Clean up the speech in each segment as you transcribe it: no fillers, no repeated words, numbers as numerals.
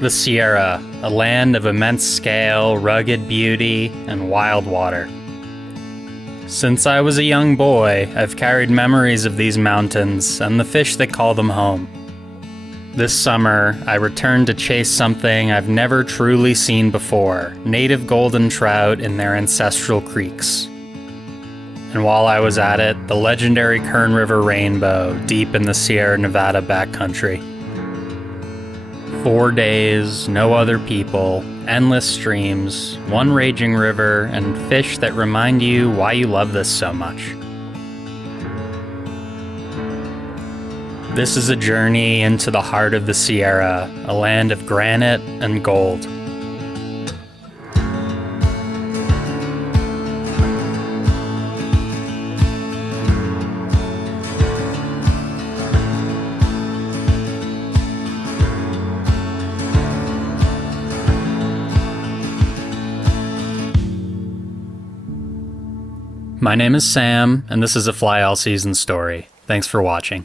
The Sierra, a land of immense scale, rugged beauty, and wild water. Since I was a young boy, I've carried memories of these mountains and the fish that call them home. This summer, I returned to chase something I've never truly seen before, native golden trout in their ancestral creeks. And while I was at it, the legendary Kern River Rainbow deep in the Sierra Nevada backcountry. 4 days, no other people, endless streams, one raging river, and fish that remind you why you love this so much. This is a journey into the heart of the Sierra, a land of granite and gold. My name is Sam, and this is a Fly All Season story. Thanks for watching.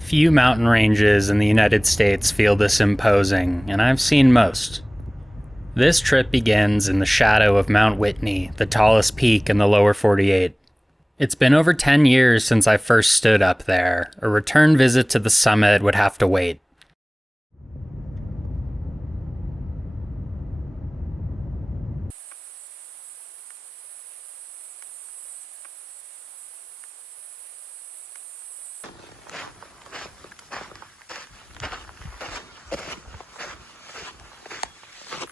Few mountain ranges in the United States feel this imposing, and I've seen most. This trip begins in the shadow of Mount Whitney, the tallest peak in the lower 48. It's been over 10 years since I first stood up there. A return visit to the summit would have to wait.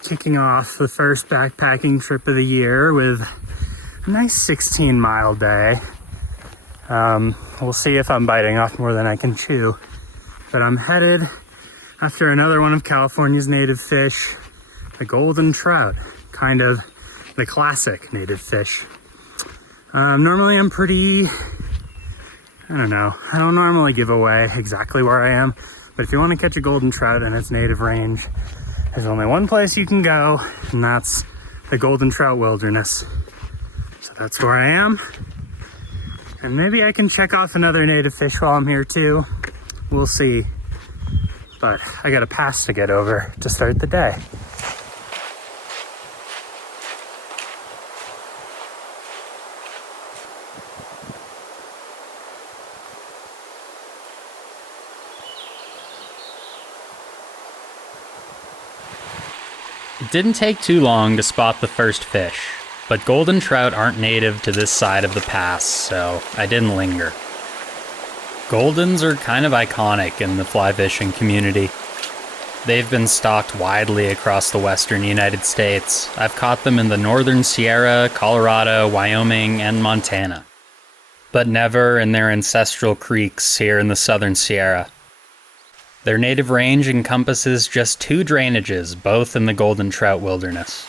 Kicking off the first backpacking trip of the year with a nice 16-mile day. We'll see if I'm biting off more than I can chew. But I'm headed after another one of California's native fish, the golden trout, kind of the classic native fish. Normally I'm pretty, I don't normally give away exactly where I am, but if you want to catch a golden trout in its native range, there's only one place you can go, and that's the Golden Trout Wilderness. So that's where I am. And maybe I can check off another native fish while I'm here too. We'll see. But I got a pass to get over to start the day. It didn't take too long to spot the first fish, but golden trout aren't native to this side of the pass, so I didn't linger. Goldens are kind of iconic in the fly fishing community. They've been stocked widely across the western United States. I've caught them in the northern Sierra, Colorado, Wyoming, and Montana, but never in their ancestral creeks here in the southern Sierra. Their native range encompasses just 2 drainages, both in the Golden Trout Wilderness.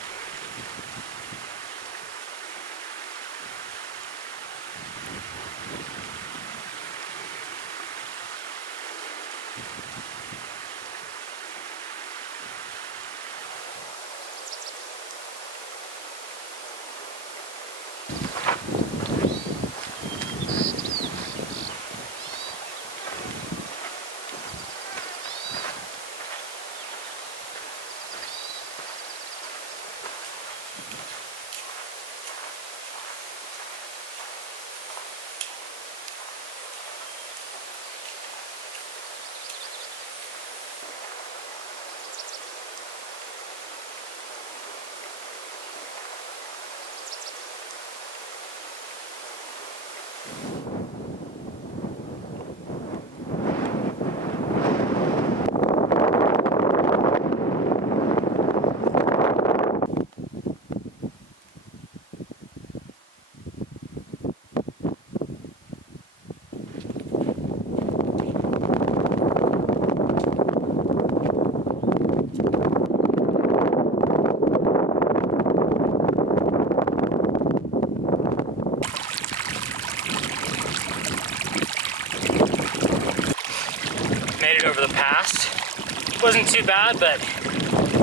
Wasn't too bad, but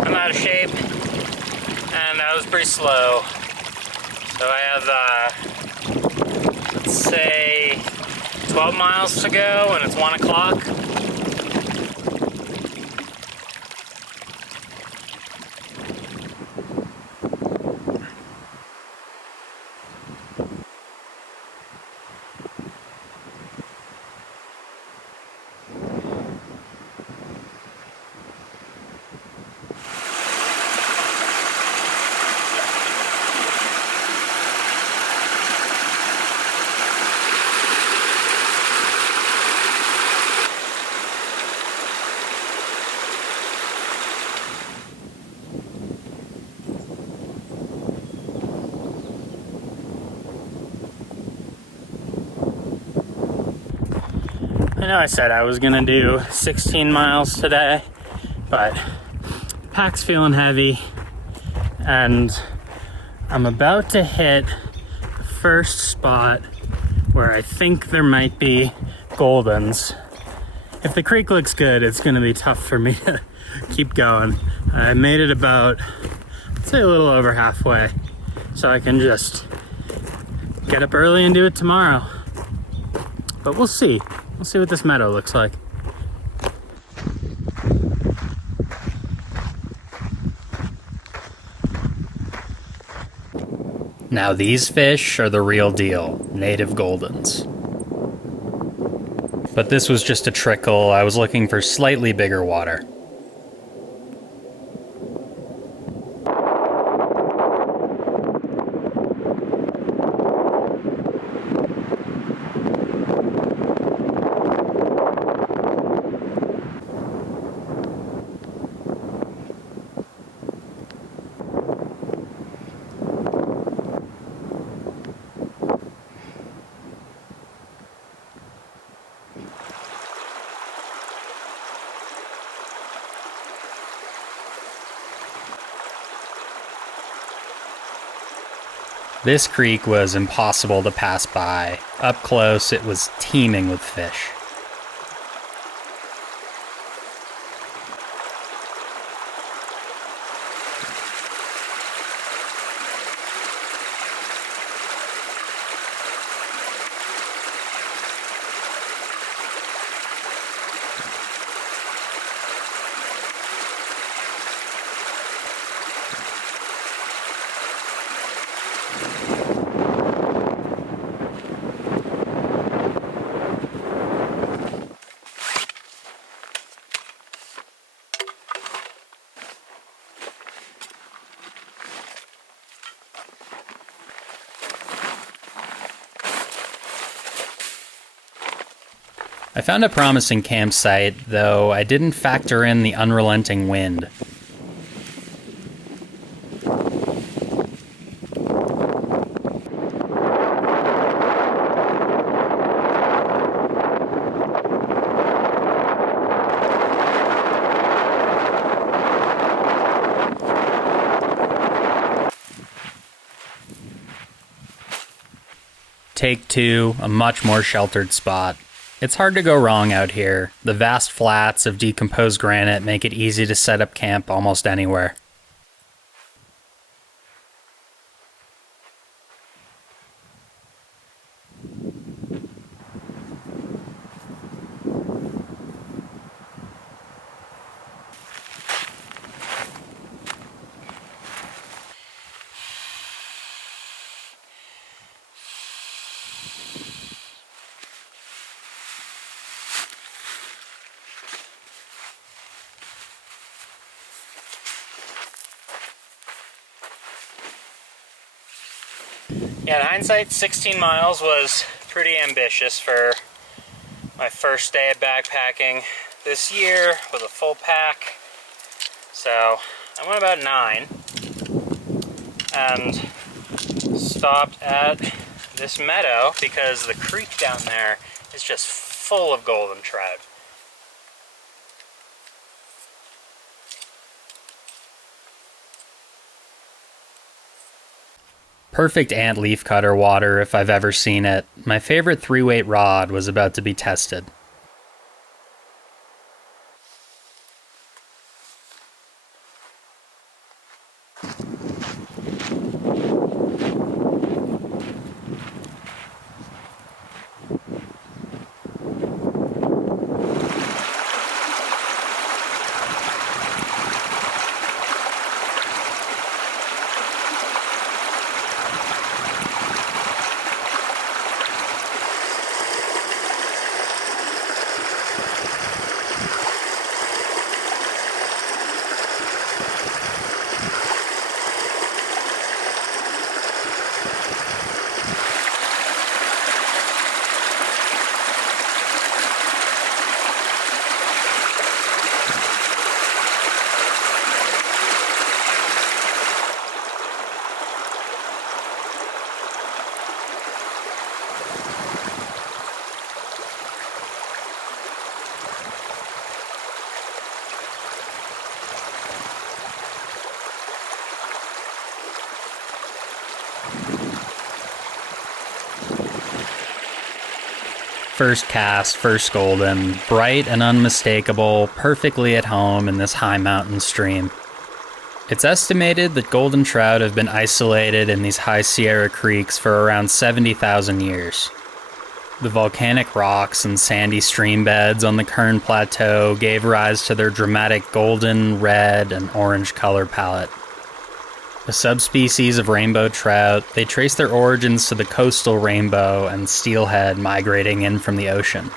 I'm out of shape, and I was pretty slow. So I have, let's say, 12 miles to go, and it's 1 o'clock. I know I said I was gonna do 16 miles today, but pack's feeling heavy, and I'm about to hit the first spot where I think there might be Goldens. If the creek looks good, it's gonna be tough for me to keep going. I made it about, I'd say, a little over halfway, so I can just get up early and do it tomorrow. But we'll see. We'll see what this meadow looks like. Now these fish are the real deal, native Goldens. But this was just a trickle. I was looking for slightly bigger water. This creek was impossible to pass by. Up close, it was teeming with fish. I found a promising campsite, though I didn't factor in the unrelenting wind. Take 2, a much more sheltered spot. It's hard to go wrong out here. The vast flats of decomposed granite make it easy to set up camp almost anywhere. Yeah, in hindsight, 16 miles was pretty ambitious for my first day of backpacking this year with a full pack. So I went about 9 and stopped at this meadow because the creek down there is just full of golden trout. Perfect ant leaf cutter water if I've ever seen it. My favorite 3-weight rod was about to be tested. First cast, first golden, bright and unmistakable, perfectly at home in this high mountain stream. It's estimated that golden trout have been isolated in these high Sierra creeks for around 70,000 years. The volcanic rocks and sandy stream beds on the Kern Plateau gave rise to their dramatic golden, red, and orange color palette. A subspecies of rainbow trout, they trace their origins to the coastal rainbow and steelhead migrating in from the ocean.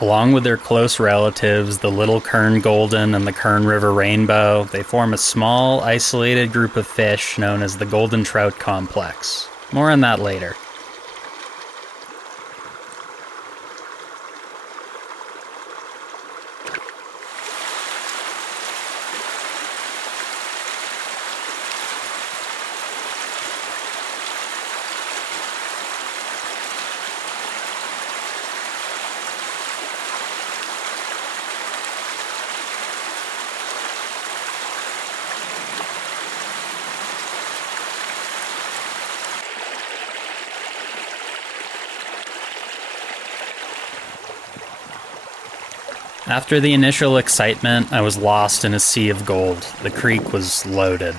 Along with their close relatives, the little Kern Golden and the Kern River Rainbow, they form a small, isolated group of fish known as the Golden Trout Complex. More on that later. After the initial excitement, I was lost in a sea of gold. The creek was loaded.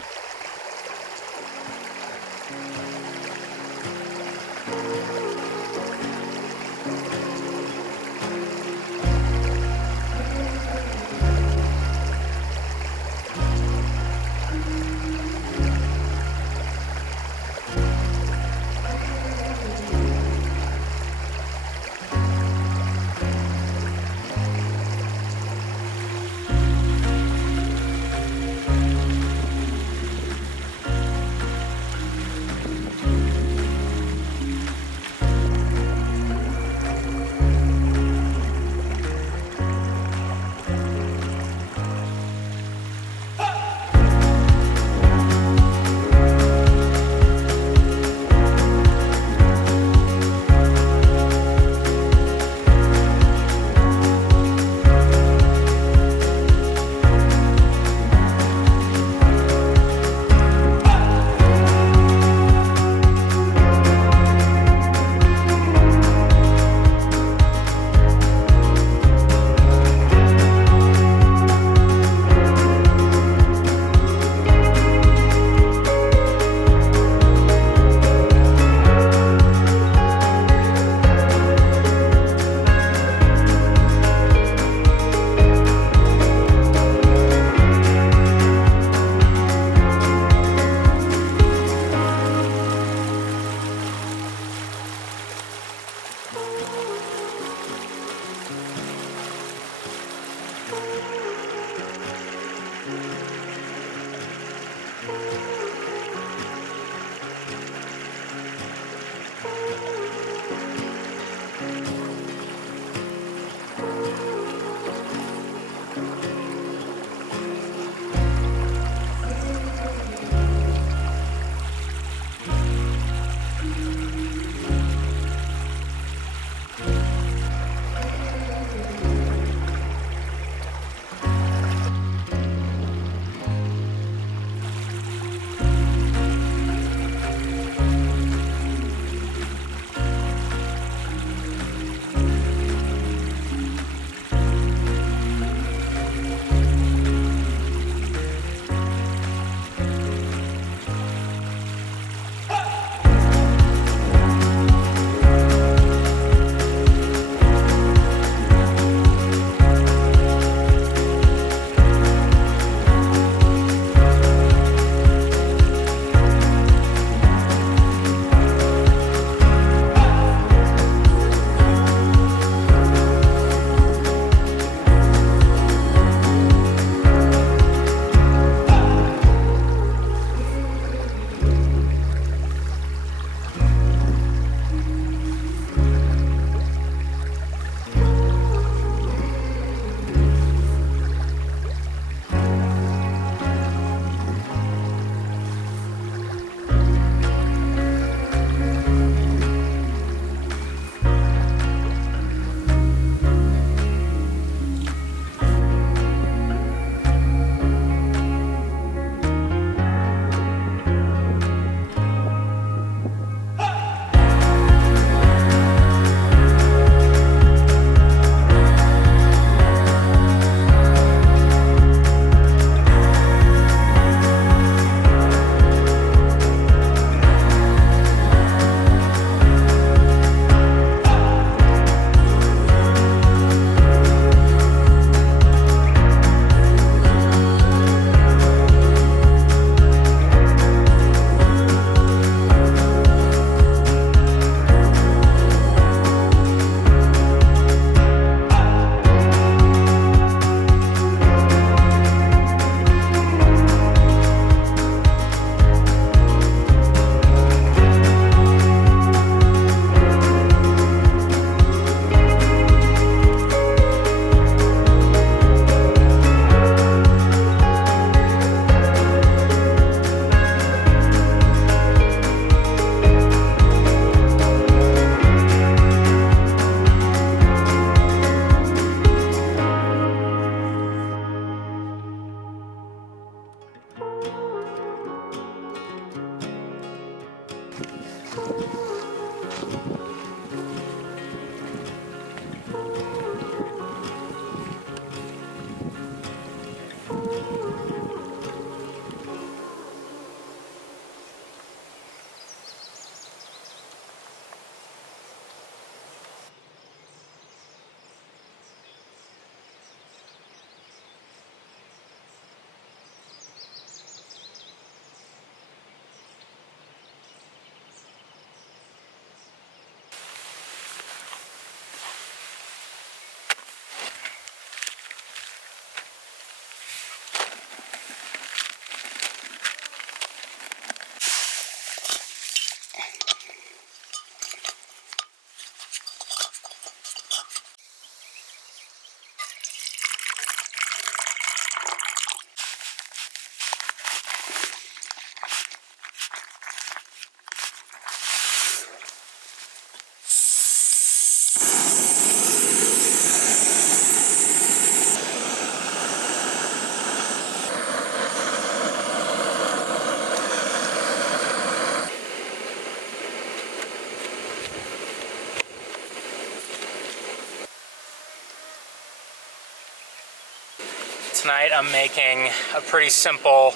Tonight I'm making a pretty simple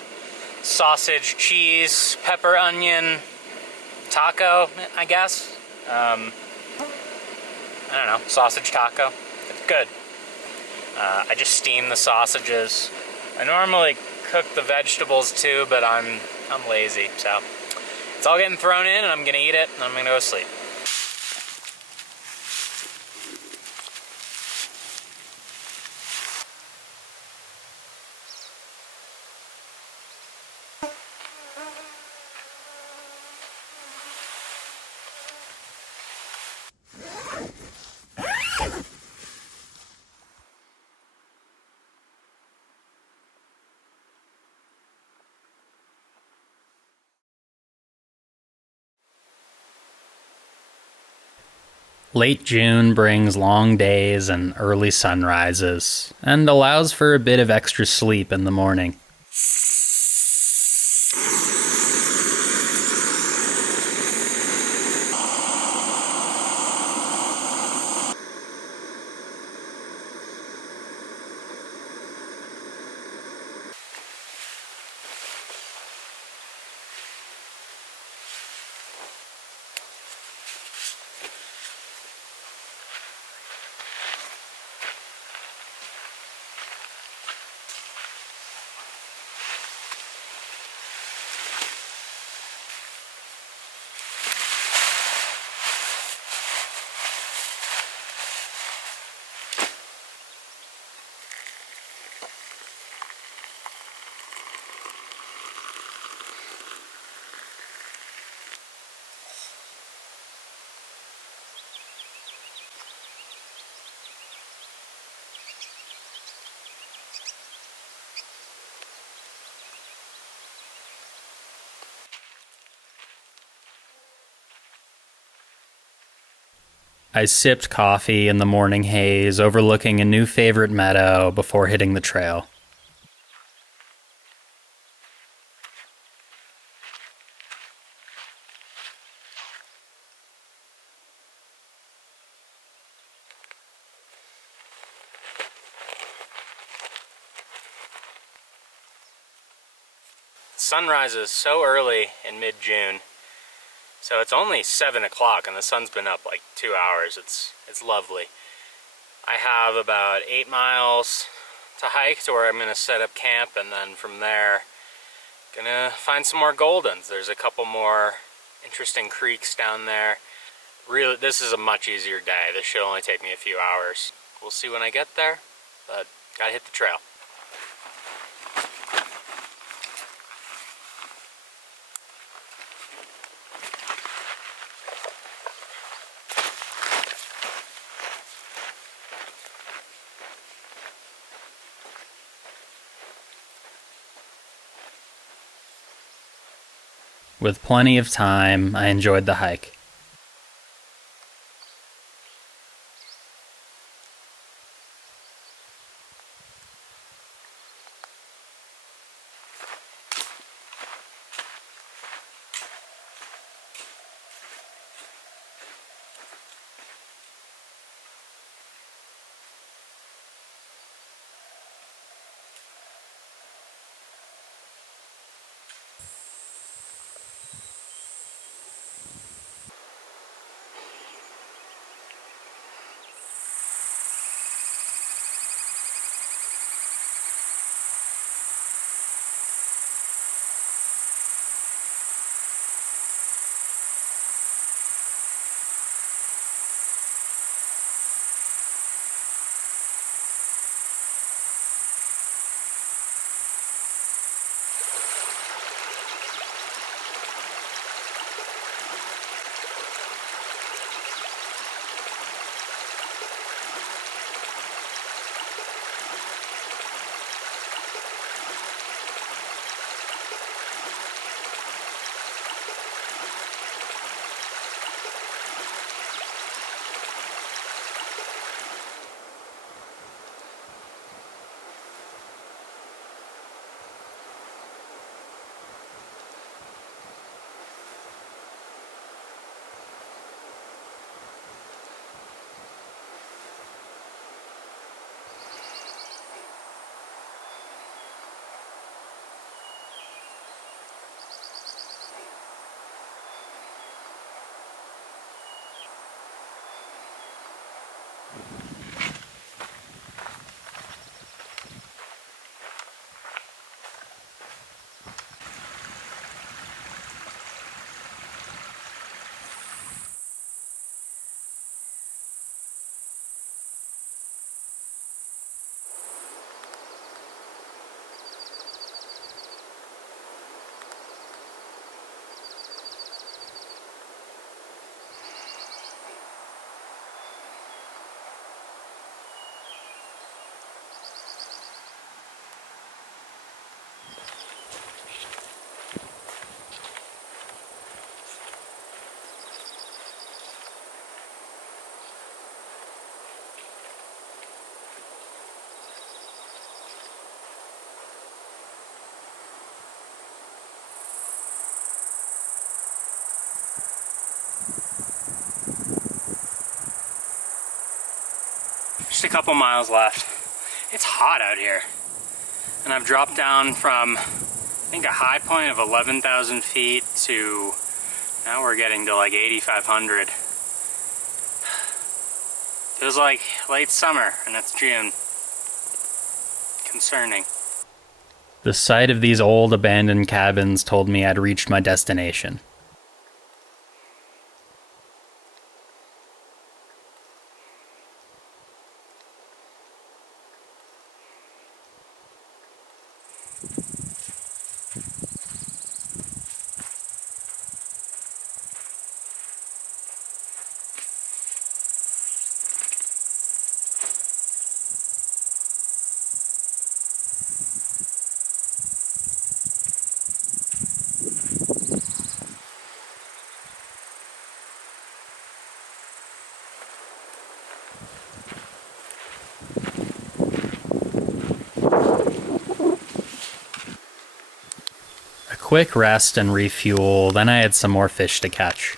sausage, cheese, pepper, onion taco, I guess. I don't know, sausage taco. It's good. I just steam the sausages. I normally cook the vegetables too, but I'm lazy, so it's all getting thrown in and I'm gonna eat it and I'm gonna go to sleep. Late June brings long days and early sunrises, and allows for a bit of extra sleep in the morning. I sipped coffee in the morning haze, overlooking a new favorite meadow before hitting the trail. The sun rises so early in mid-June, so it's only 7 o'clock and the sun's been up like 2 hours. It's lovely. I have about 8 miles to hike to where I'm going to set up camp, and then from there gonna find some more goldens. There's a couple more interesting creeks down there. Really, this is a much easier day. This should only take me a few hours. We'll see when I get there, but gotta hit the trail. With plenty of time, I enjoyed the hike. Just a couple miles left. It's hot out here. And I've dropped down from, I think, a high point of 11,000 feet to now we're getting to like 8,500. Feels like late summer, and it's June. Concerning. The sight of these old abandoned cabins told me I'd reached my destination. Quick rest and refuel, then I had some more fish to catch.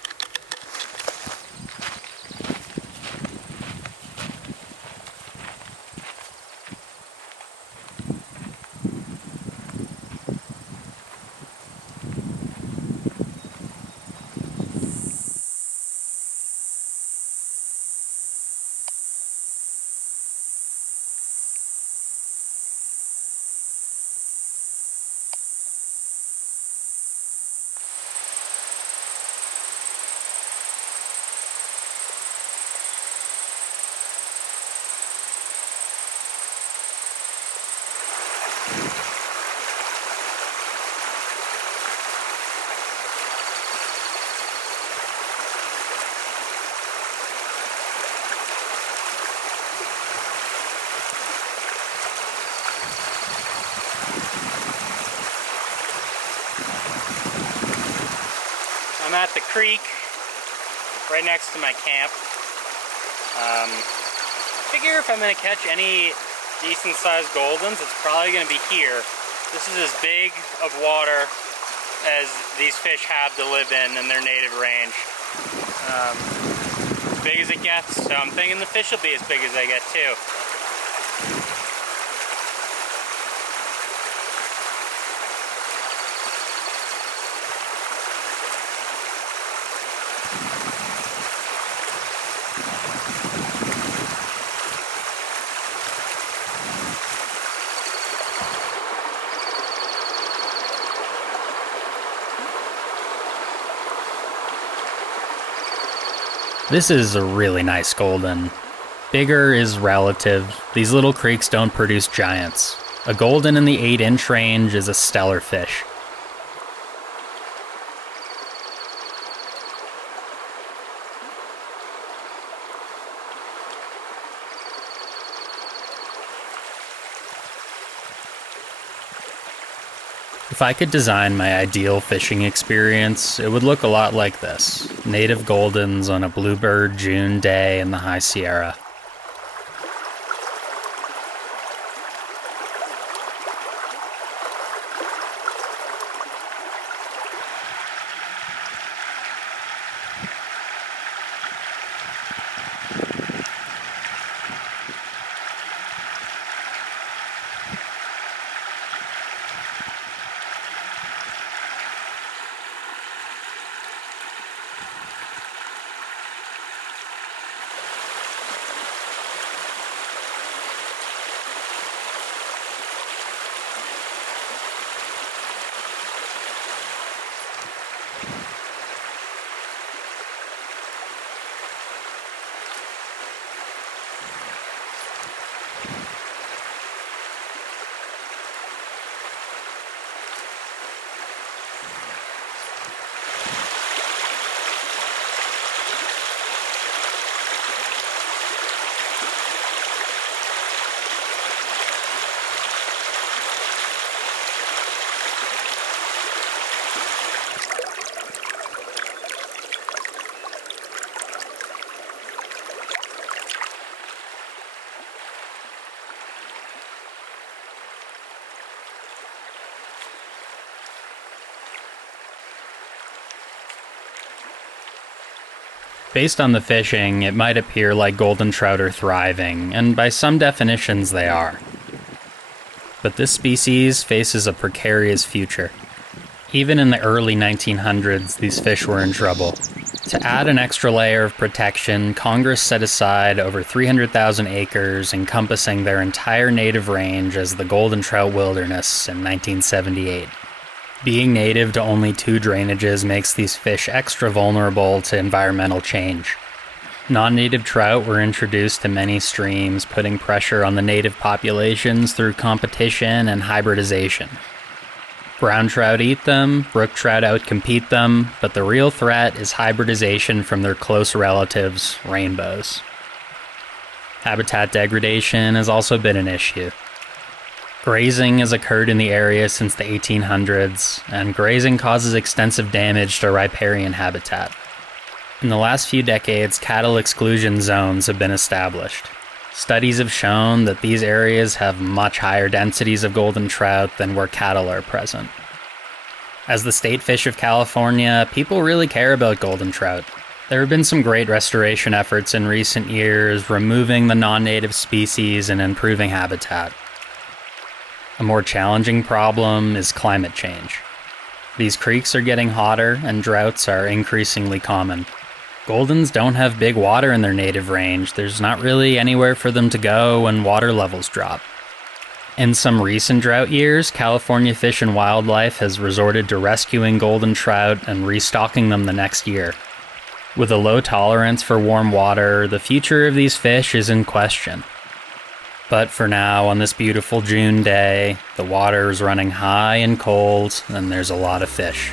I'm at the creek right next to my camp. I figure if I'm going to catch any decent sized goldens, it's probably going to be here. This is as big of water as these fish have to live in their native range. As big as it gets, so I'm thinking the fish will be as big as they get too. This is a really nice golden. Bigger is relative. These little creeks don't produce giants. A golden in the 8-inch range is a stellar fish. If I could design my ideal fishing experience, it would look a lot like this. Native goldens on a bluebird June day in the High Sierra. Based on the fishing, it might appear like golden trout are thriving, and by some definitions they are. But this species faces a precarious future. Even in the early 1900s, these fish were in trouble. To add an extra layer of protection, Congress set aside over 300,000 acres encompassing their entire native range as the Golden Trout Wilderness in 1978. Being native to only 2 drainages makes these fish extra vulnerable to environmental change. Non-native trout were introduced to many streams, putting pressure on the native populations through competition and hybridization. Brown trout eat them, brook trout outcompete them, but the real threat is hybridization from their close relatives, rainbows. Habitat degradation has also been an issue. Grazing has occurred in the area since the 1800s, and grazing causes extensive damage to riparian habitat. In the last few decades, cattle exclusion zones have been established. Studies have shown that these areas have much higher densities of golden trout than where cattle are present. As the state fish of California, people really care about golden trout. There have been some great restoration efforts in recent years, removing the non-native species and improving habitat. A more challenging problem is climate change. These creeks are getting hotter and droughts are increasingly common. Goldens don't have big water in their native range. There's not really anywhere for them to go when water levels drop. In some recent drought years, California Fish and Wildlife has resorted to rescuing golden trout and restocking them the next year. With a low tolerance for warm water, the future of these fish is in question. But for now, on this beautiful June day, the water is running high and cold, and there's a lot of fish.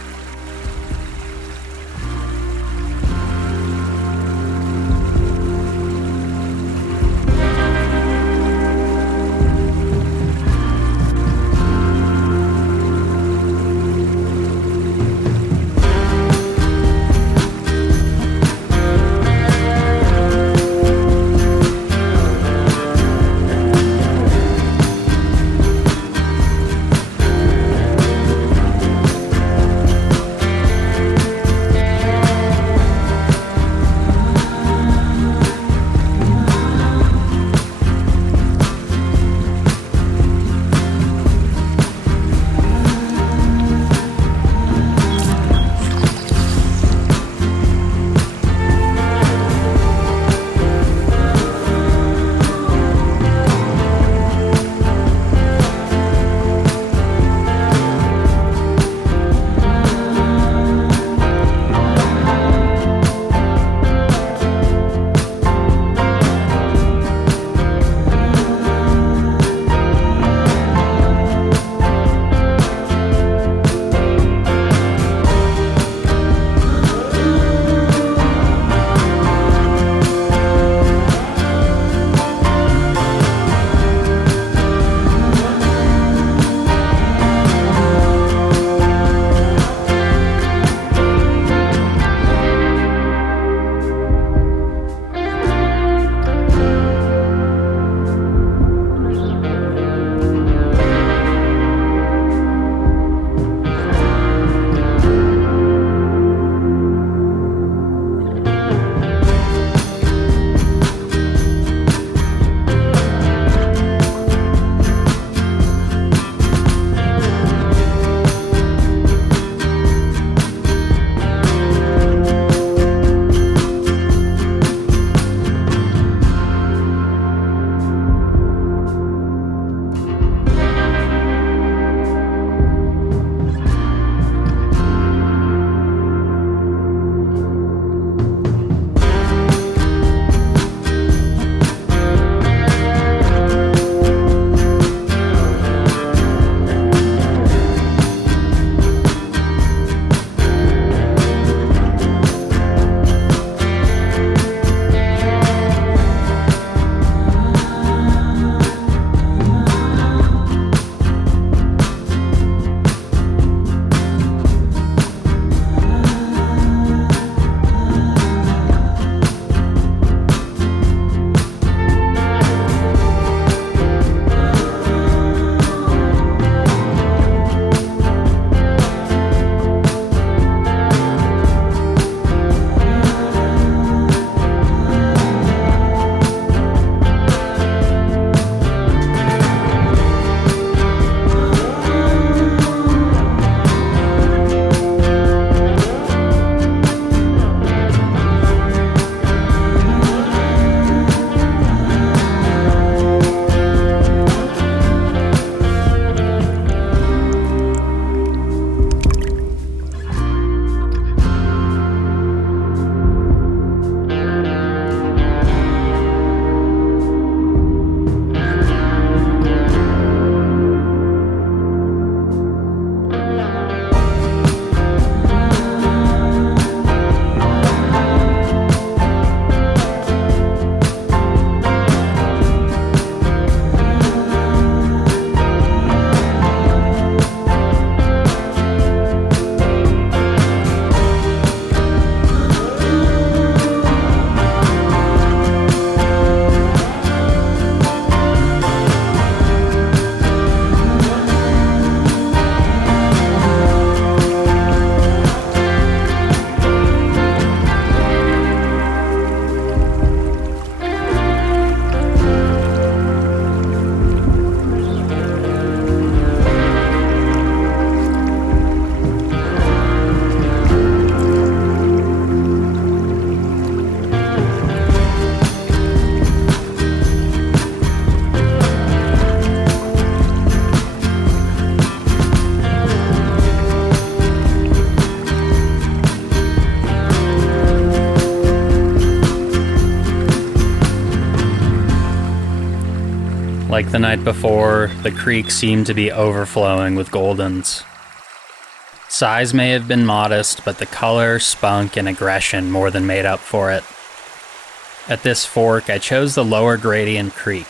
Like the night before, the creek seemed to be overflowing with goldens. Size may have been modest, but the color, spunk, and aggression more than made up for it. At this fork, I chose the lower gradient creek.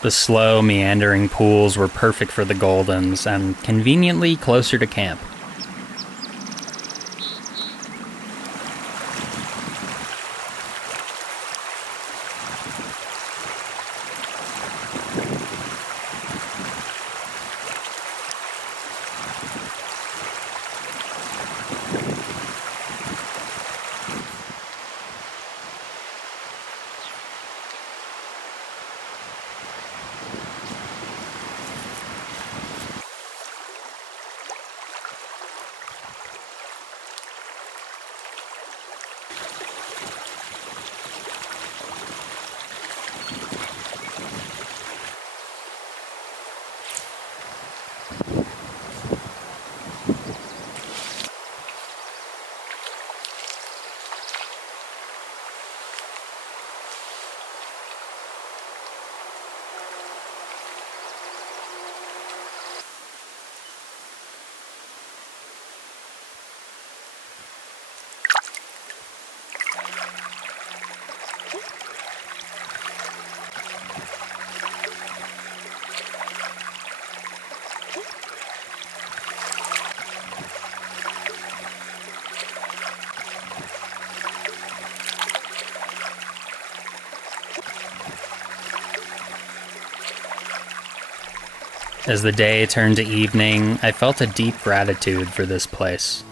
The slow, meandering pools were perfect for the goldens and conveniently closer to camp. As the day turned to evening, I felt a deep gratitude for this place.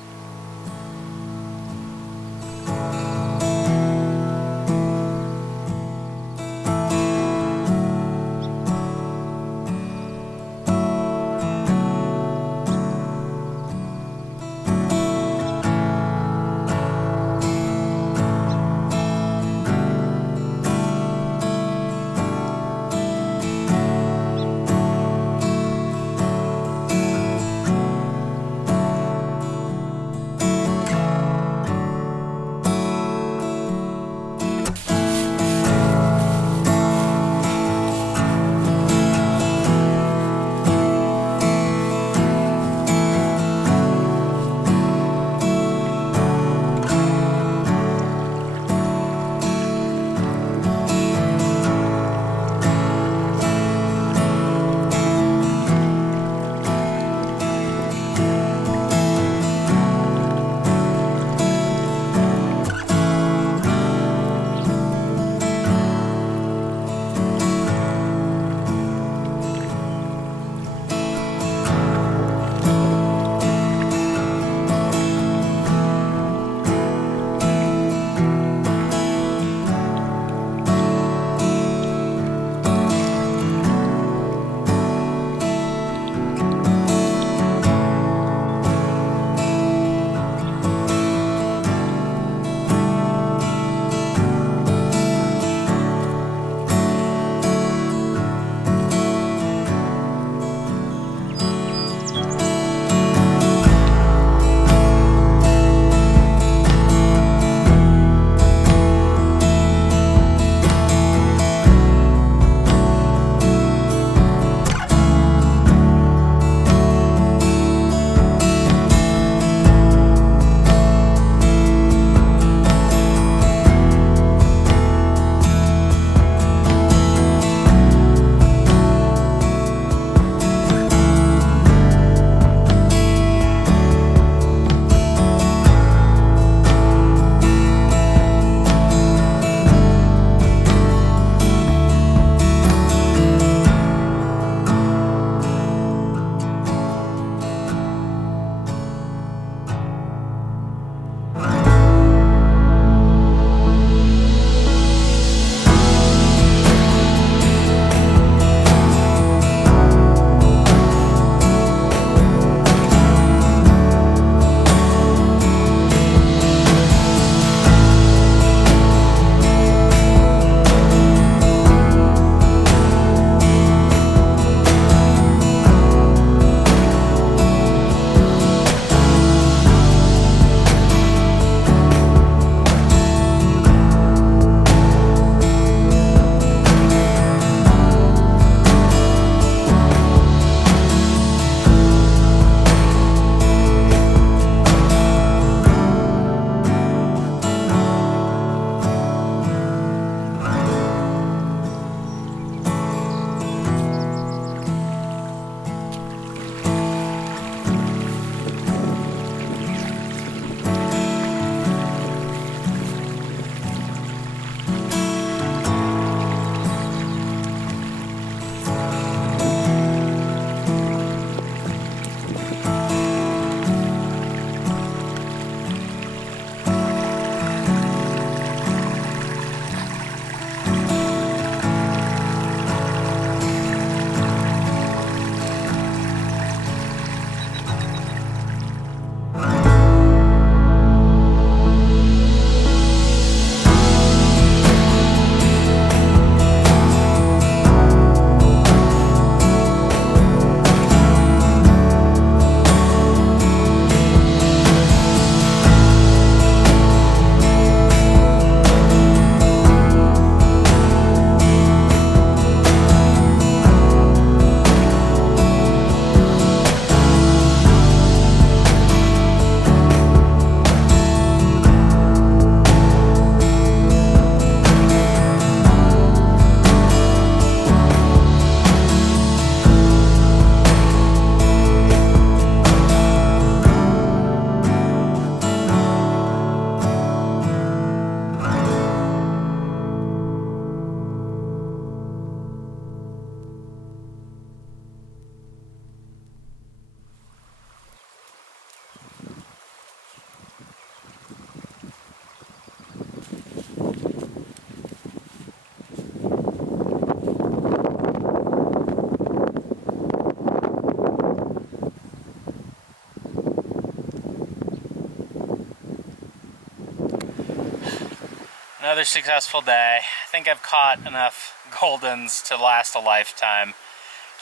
Another successful day. I think I've caught enough Goldens to last a lifetime.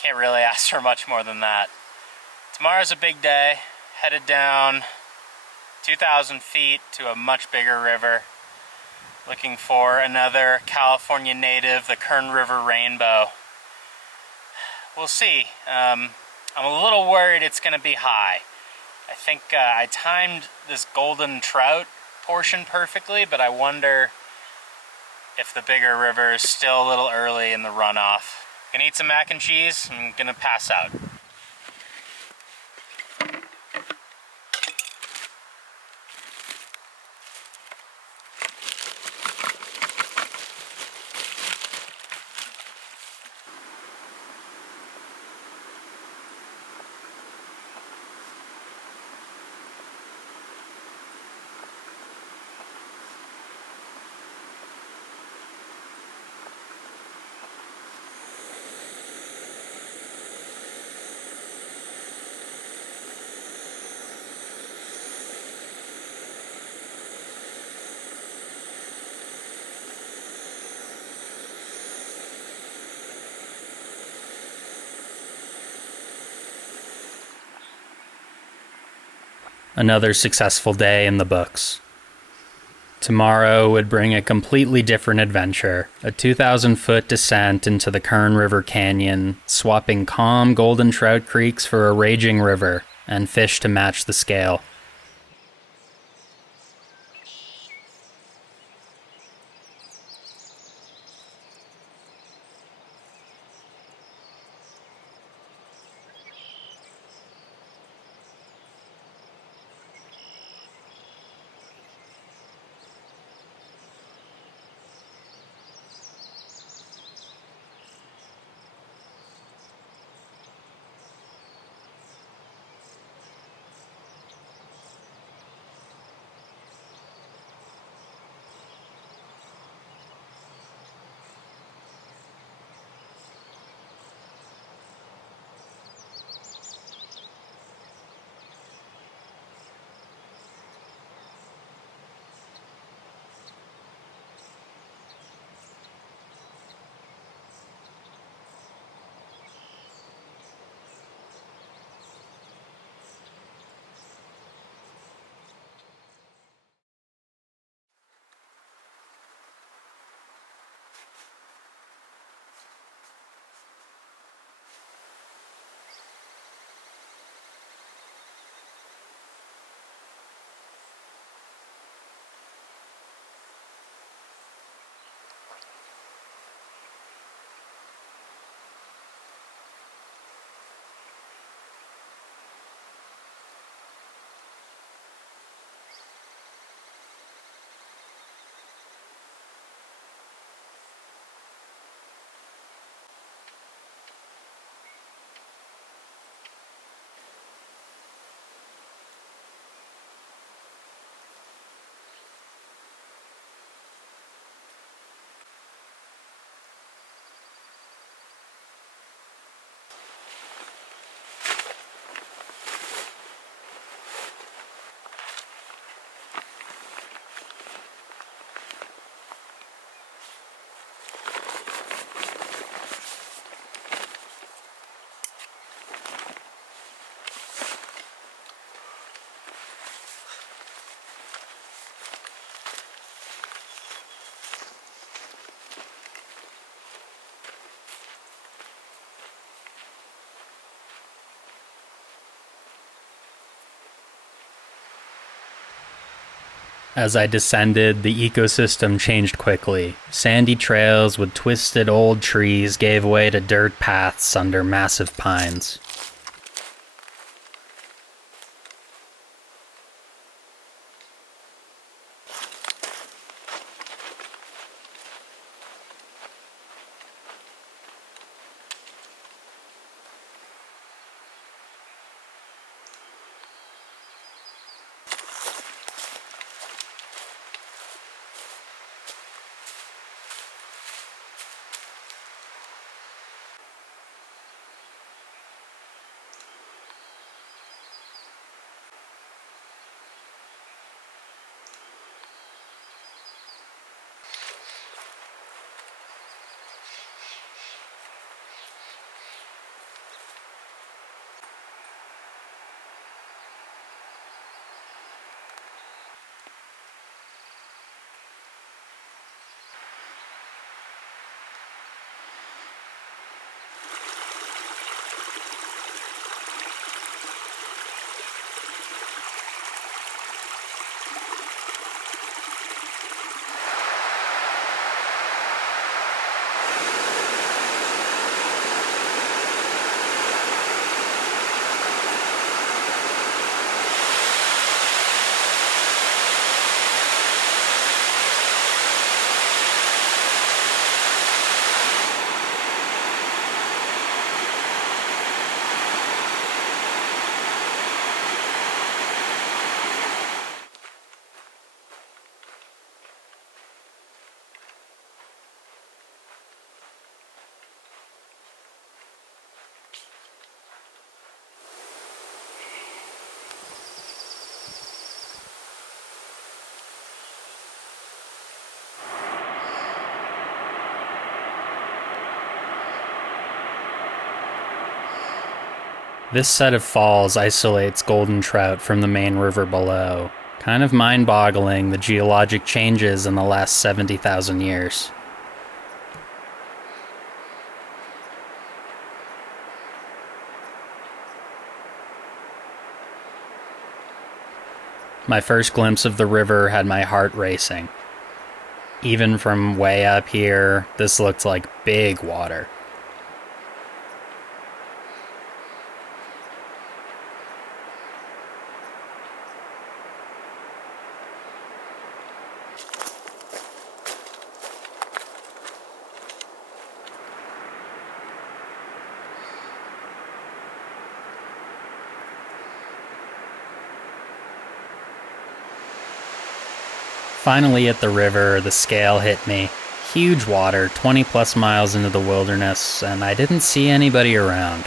Can't really ask for much more than that. Tomorrow's a big day. Headed down 2,000 feet to a much bigger river. Looking for another California native, the Kern River Rainbow. We'll see. I'm a little worried it's going to be high. I think I timed this Golden Trout portion perfectly, but I wonder if the bigger river is still a little early in the runoff. Gonna eat some mac and cheese, I'm gonna pass out. Another successful day in the books. Tomorrow would bring a completely different adventure, a 2,000-foot descent into the Kern River Canyon, swapping calm golden trout creeks for a raging river, and fish to match the scale. As I descended, the ecosystem changed quickly. Sandy trails with twisted old trees gave way to dirt paths under massive pines. This set of falls isolates golden trout from the main river below. Kind of mind-boggling, the geologic changes in the last 70,000 years. My first glimpse of the river had my heart racing. Even from way up here, this looked like big water. Finally at the river, the scale hit me. Huge water, 20 plus miles into the wilderness, and I didn't see anybody around.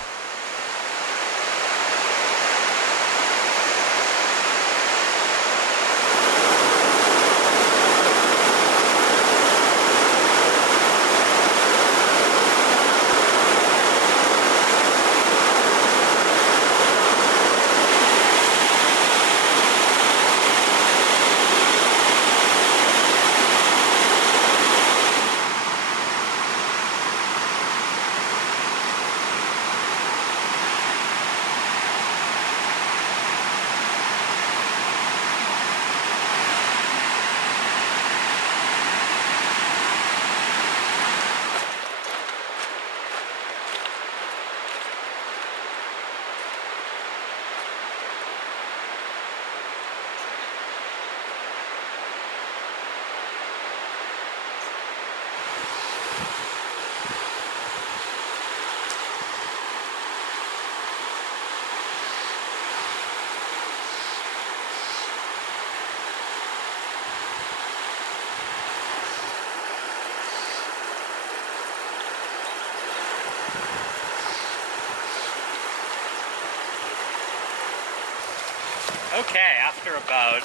Okay, after about,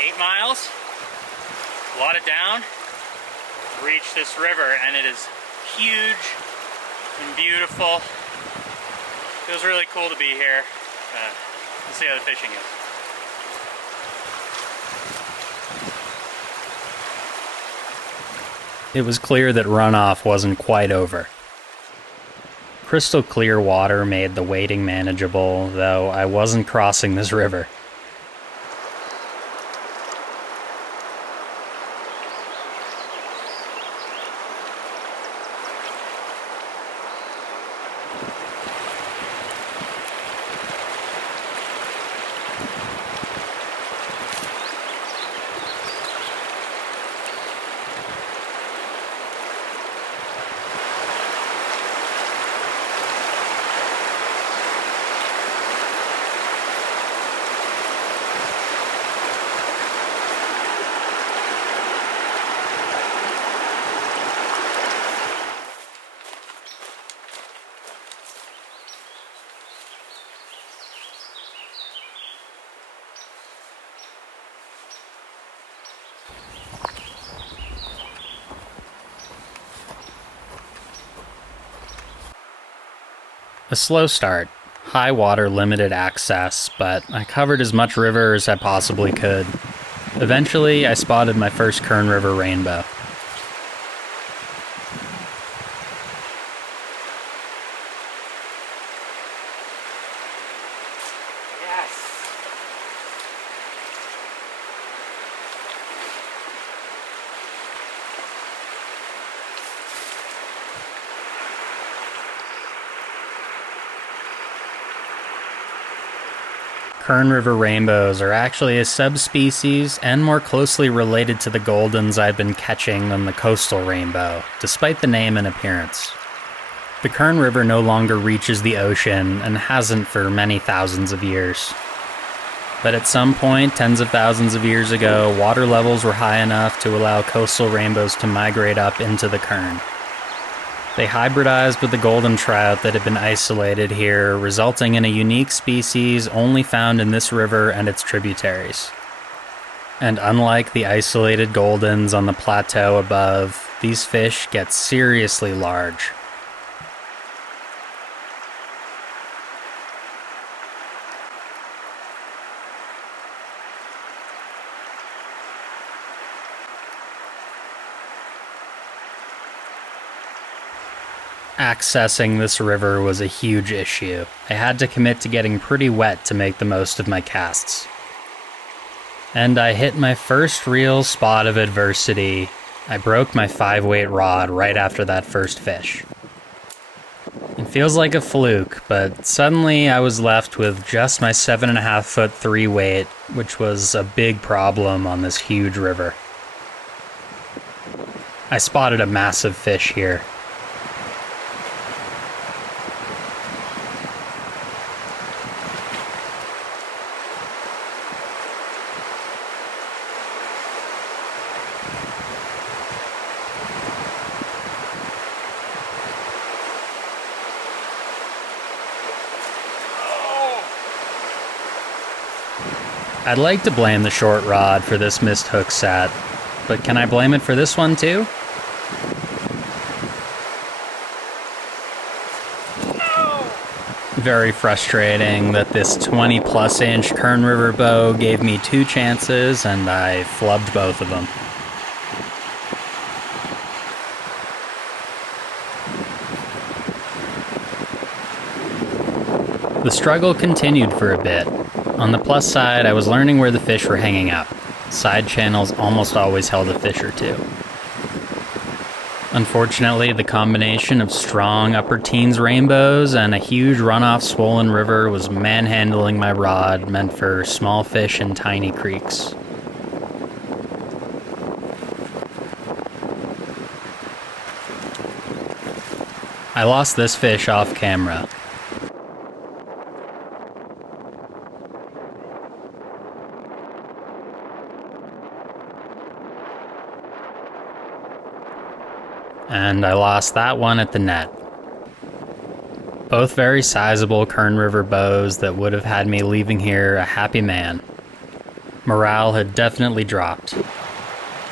8 miles, a lot of down, reached this river, and it is huge and beautiful. Feels really cool to be here. Let's see how the fishing is. It was clear that runoff wasn't quite over. Crystal clear water made the wading manageable, though I wasn't crossing this river. A slow start. High water limited access, but I covered as much river as I possibly could. Eventually, I spotted my first Kern River Rainbow. Kern River Rainbows are actually a subspecies and more closely related to the Goldens I've been catching than the coastal rainbow, despite the name and appearance. The Kern River no longer reaches the ocean and hasn't for many thousands of years. But at some point, tens of thousands of years ago, water levels were high enough to allow coastal rainbows to migrate up into the Kern. They hybridized with the golden trout that had been isolated here, resulting in a unique species only found in this river and its tributaries. And unlike the isolated goldens on the plateau above, these fish get seriously large. Accessing this river was a huge issue. I had to commit to getting pretty wet to make the most of my casts. And I hit my first real spot of adversity. I broke my 5-weight rod right after that first fish. It feels like a fluke, but suddenly I was left with just my 7.5-foot 3-weight, which was a big problem on this huge river. I spotted a massive fish here. I'd like to blame the short rod for this missed hook set, but can I blame it for this one too? Very frustrating that this 20+ inch Kern River bow gave me 2 chances and I flubbed both of them. The struggle continued for a bit. On the plus side, I was learning where the fish were hanging out. Side channels almost always held a fish or two. Unfortunately, the combination of strong upper teens rainbows and a huge runoff swollen river was manhandling my rod meant for small fish in tiny creeks. I lost this fish off camera. And I lost that one at the net. Both very sizable Kern River bows that would have had me leaving here a happy man. Morale had definitely dropped,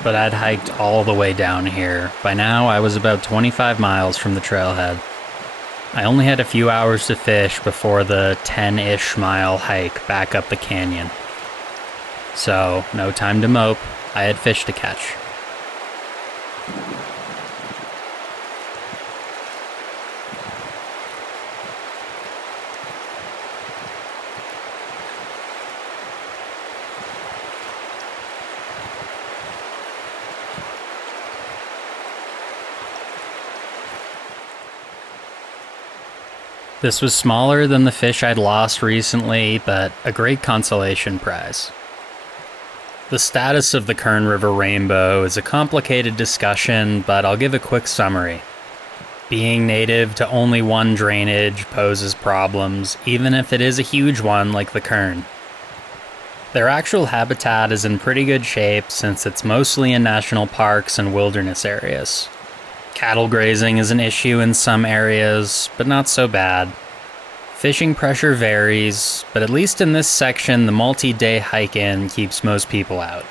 but I'd hiked all the way down here. By now I was about 25 miles from the trailhead. I only had a few hours to fish before the 10-ish mile hike back up the canyon. So, no time to mope, I had fish to catch. This was smaller than the fish I'd lost recently, but a great consolation prize. The status of the Kern River Rainbow is a complicated discussion, but I'll give a quick summary. Being native to only one drainage poses problems, even if it is a huge one like the Kern. Their actual habitat is in pretty good shape since it's mostly in national parks and wilderness areas. Cattle grazing is an issue in some areas, but not so bad. Fishing pressure varies, but at least in this section, the multi-day hike-in keeps most people out.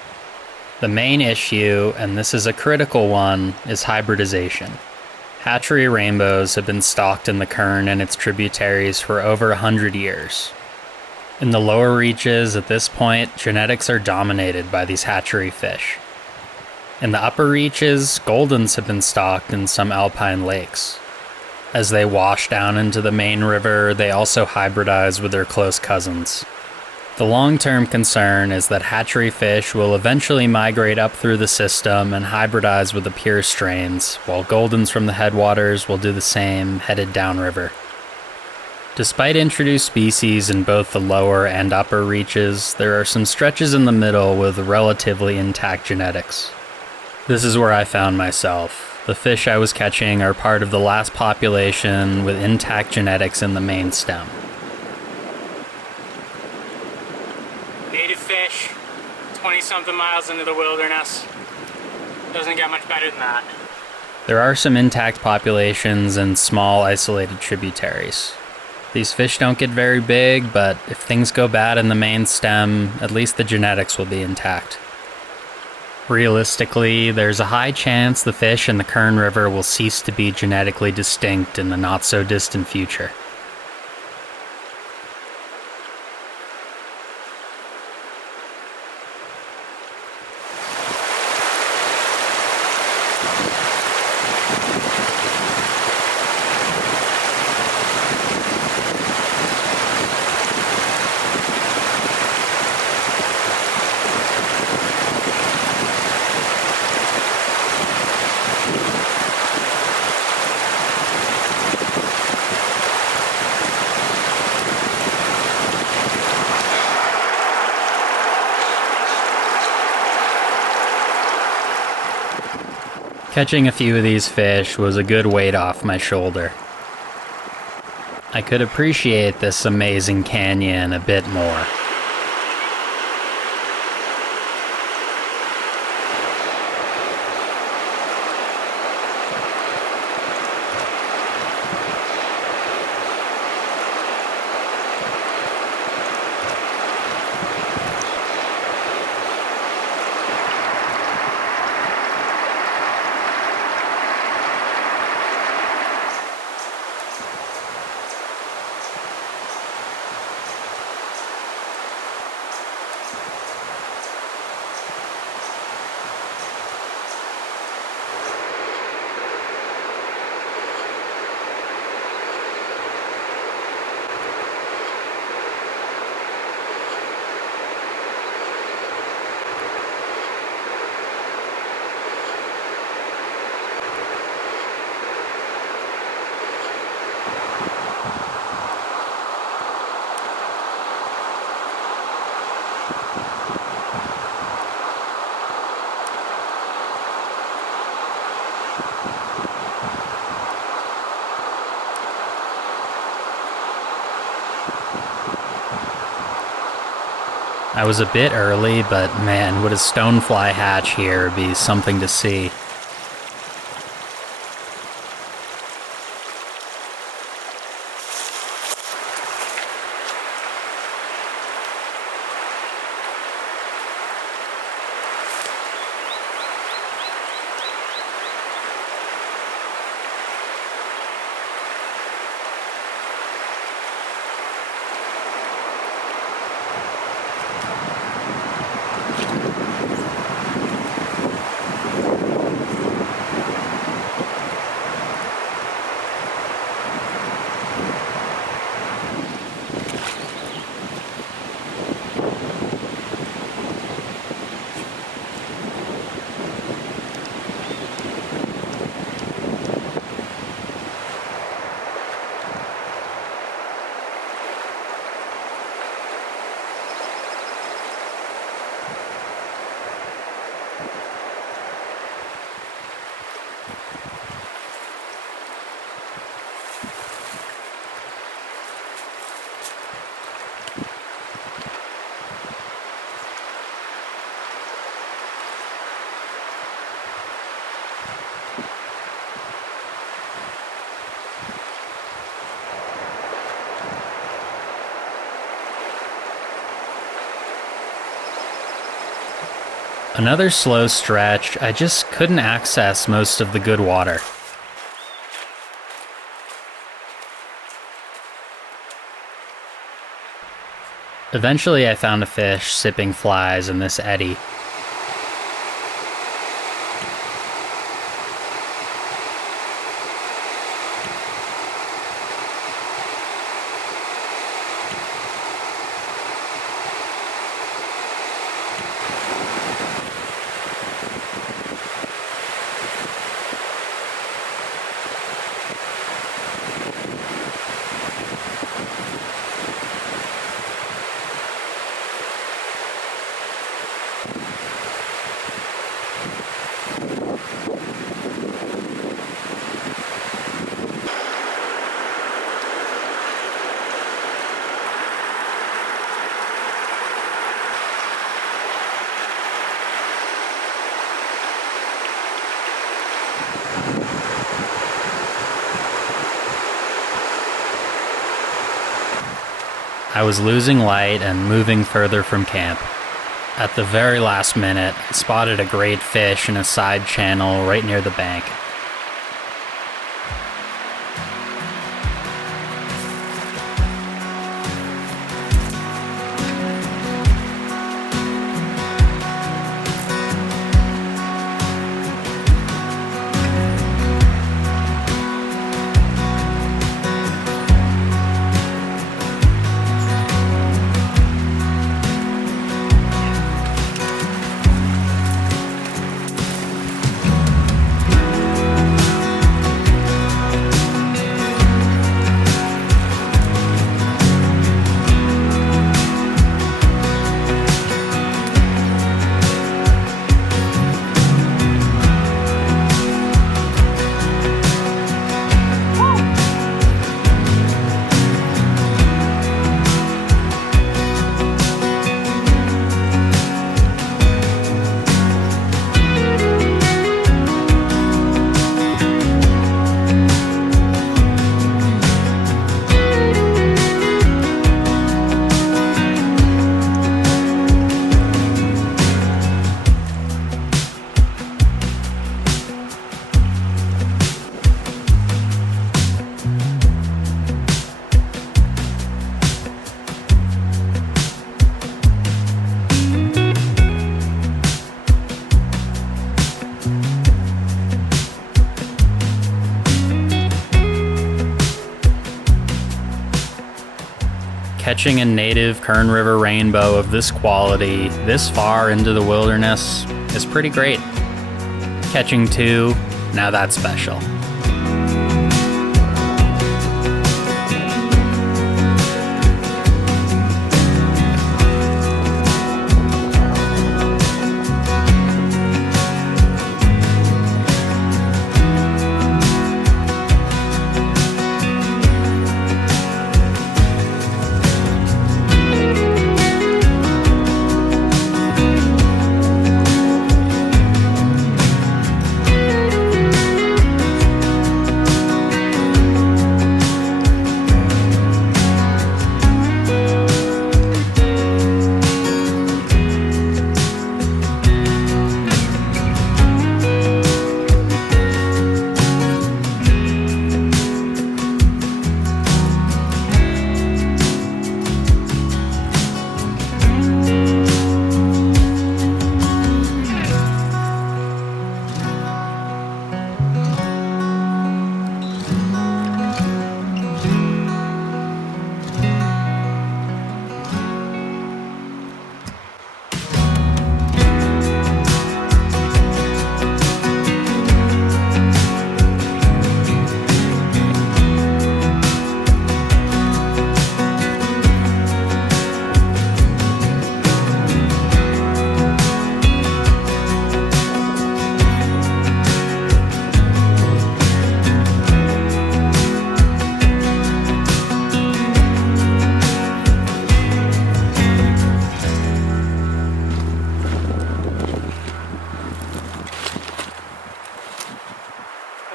The main issue, and this is a critical one, is hybridization. Hatchery rainbows have been stocked in the Kern and its tributaries for over 100 years. In the lower reaches, at this point, genetics are dominated by these hatchery fish. In the upper reaches, goldens have been stocked in some alpine lakes. As they wash down into the main river, they also hybridize with their close cousins. The long-term concern is that hatchery fish will eventually migrate up through the system and hybridize with the pure strains, while goldens from the headwaters will do the same headed downriver. Despite introduced species in both the lower and upper reaches, there are some stretches in the middle with relatively intact genetics. This is where I found myself. The fish I was catching are part of the last population with intact genetics in the main stem. Native fish, 20-something miles into the wilderness. Doesn't get much better than that. There are some intact populations and small isolated tributaries. These fish don't get very big, but if things go bad in the main stem, at least the genetics will be intact. Realistically, there's a high chance the fish in the Kern River will cease to be genetically distinct in the not-so-distant future. Catching a few of these fish was a good weight off my shoulder. I could appreciate this amazing canyon a bit more. I was a bit early, but man, would a stonefly hatch here be something to see. Another slow stretch, I just couldn't access most of the good water. Eventually I found a fish sipping flies in this eddy. I was losing light and moving further from camp. At the very last minute, I spotted a great fish in a side channel right near the bank. Catching a native Kern River Rainbow of this quality this far into the wilderness is pretty great. Catching two, now that's special.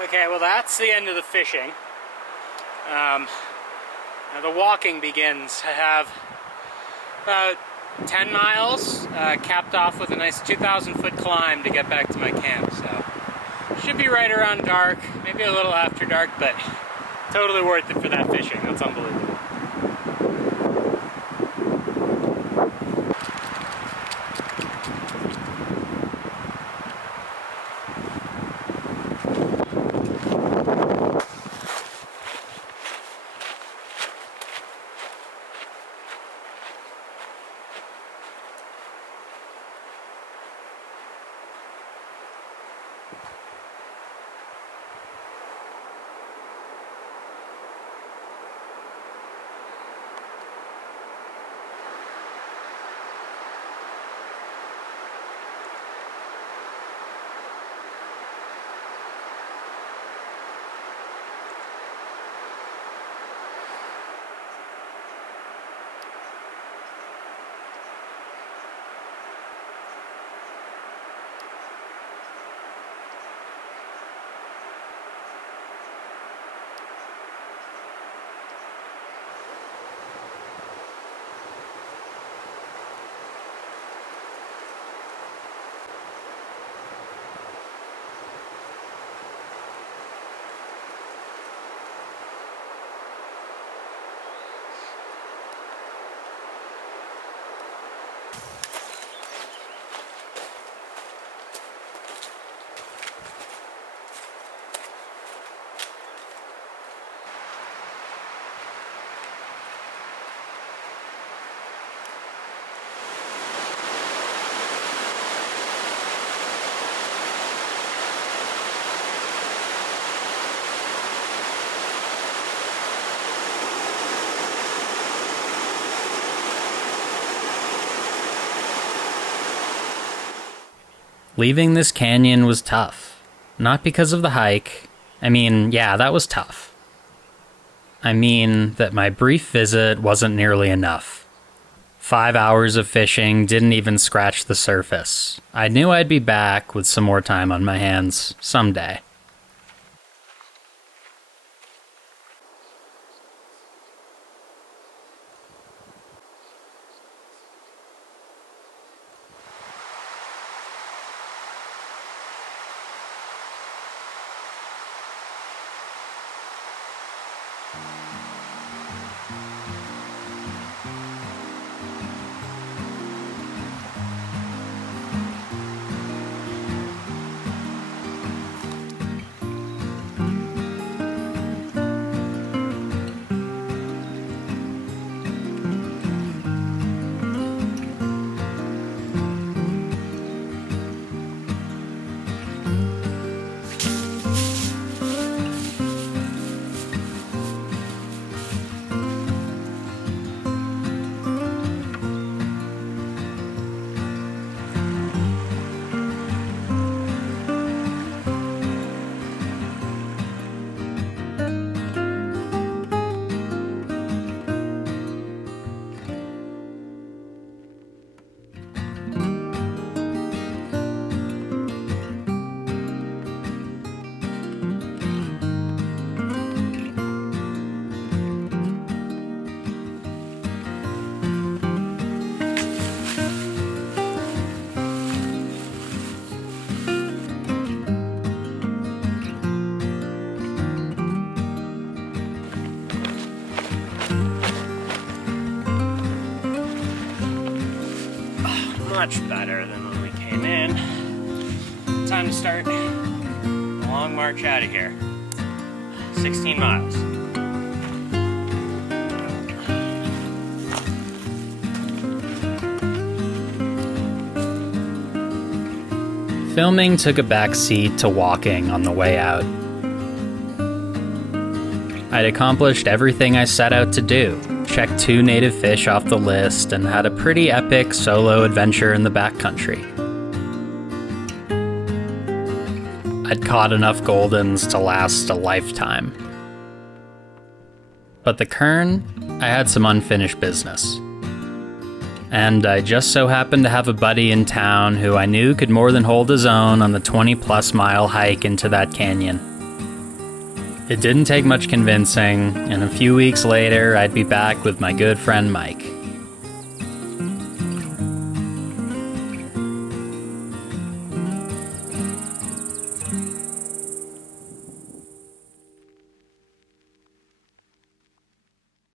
Okay, well that's the end of the fishing. Now the walking begins. I have about 10 miles, capped off with a nice 2,000-foot climb to get back to my camp. So should be right around dark, maybe a little after dark, but totally worth it for that fishing. That's unbelievable. Leaving this canyon was tough. Not because of the hike. I mean, yeah, that was tough. I mean that my brief visit wasn't nearly enough. 5 hours of fishing didn't even scratch the surface. I knew I'd be back with some more time on my hands someday. much better than when we came in. Time to start the long march out of here. 16 miles. Filming took a back seat to walking on the way out. I'd accomplished everything I set out to do, checked 2 native fish off the list, and had a pretty epic solo adventure in the backcountry. I'd caught enough goldens to last a lifetime. But the Kern, I had some unfinished business. And I just so happened to have a buddy in town who I knew could more than hold his own on the 20-plus mile hike into that canyon. It didn't take much convincing, and a few weeks later, I'd be back with my good friend Mike.